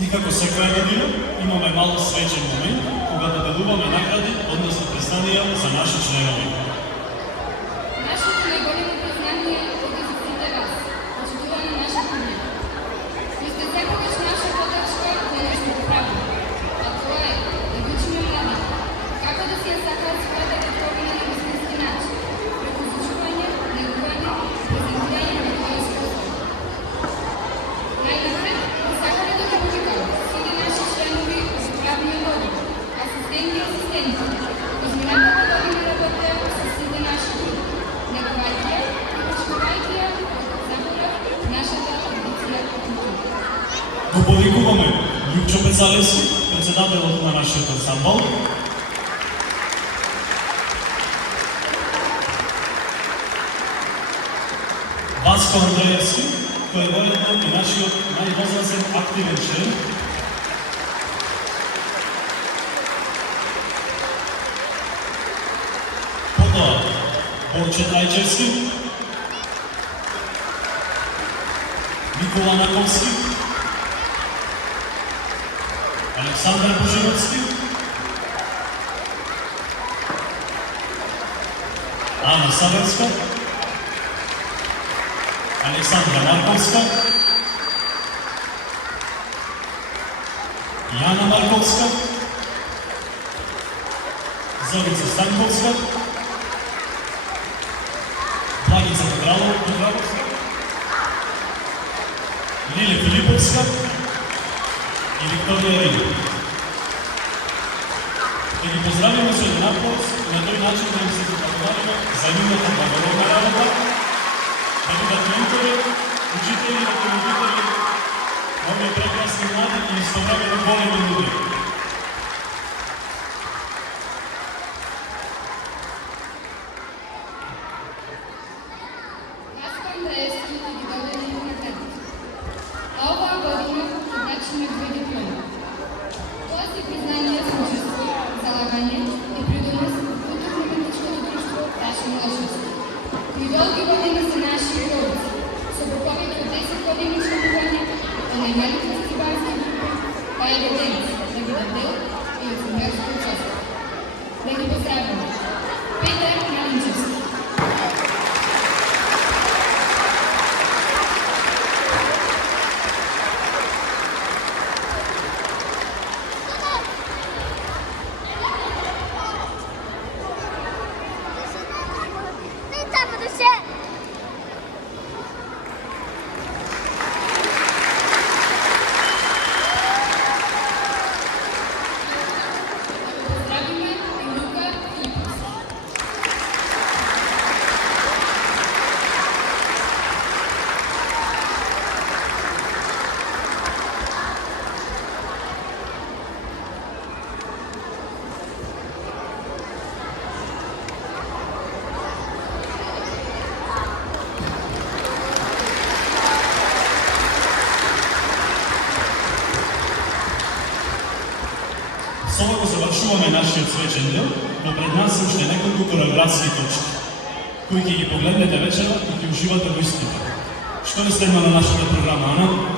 И како секоја година имаме мало свечен момент кога да делуваме награди, односно признанија за наши членови. Нашето најголемо признание оди за сите вас, почитувана наша публика. Ви сте секогаш наша подршка за нешто правилно, а тоа е да ги учиме младите како да си ја сакаат својата ветковина на вистински начин, преку изучување, негување, презентирање на тоа искуство. Најнапред, ви сакаме да повикаме сите наши членови за правни лоби, асистенти и асистенти, изминатата година работеа со сите наши групи, негувајќи ја и почитувајќи ја од заборав нашата традиција и култура. Го повикуваме Љупчо Пецалевски, председателот на нашиот ансамбл, Васко Андреевски, кој е воедно и нашиот највозрасен активен член, потоа Борче Трајчевски, Никола Наковски, Александар Божиновски, Ана Саверска, Александра Марковска, Јана Марковска, Зорица Станковска, Благица Петравска, Лиле Филиповска и Викторија Рибо. Да ги поздравиме со еден аплауз и на тој начин да им се запаковариме за нивната благородна работа, да бидат ментори, учители, ръководители, овие прекрасни млади и истовремено големи луѓе. Васко Андреевски ги додели наградите. А оваа година врачиме две дипломи. Тоа се признание за учество, залагање и придонес во културно-уметничкото друштво Таши Милошевски. И долги години се наши породици, со повеќе од 10 години членување во најмалите фестивалски групи, па и до денес да бидат дел и од пионерско учество. Да ги поздравиме. Петар Малинчевски. Поздравиме и Лука Филиповски. Со ова го завршуваме нашиот свечен дел, но пред нас се уште неколку кореографски точки, кои ќе ги погледнете вечера и ќе уживате во истите. Што не следва на нашата програма, Ана?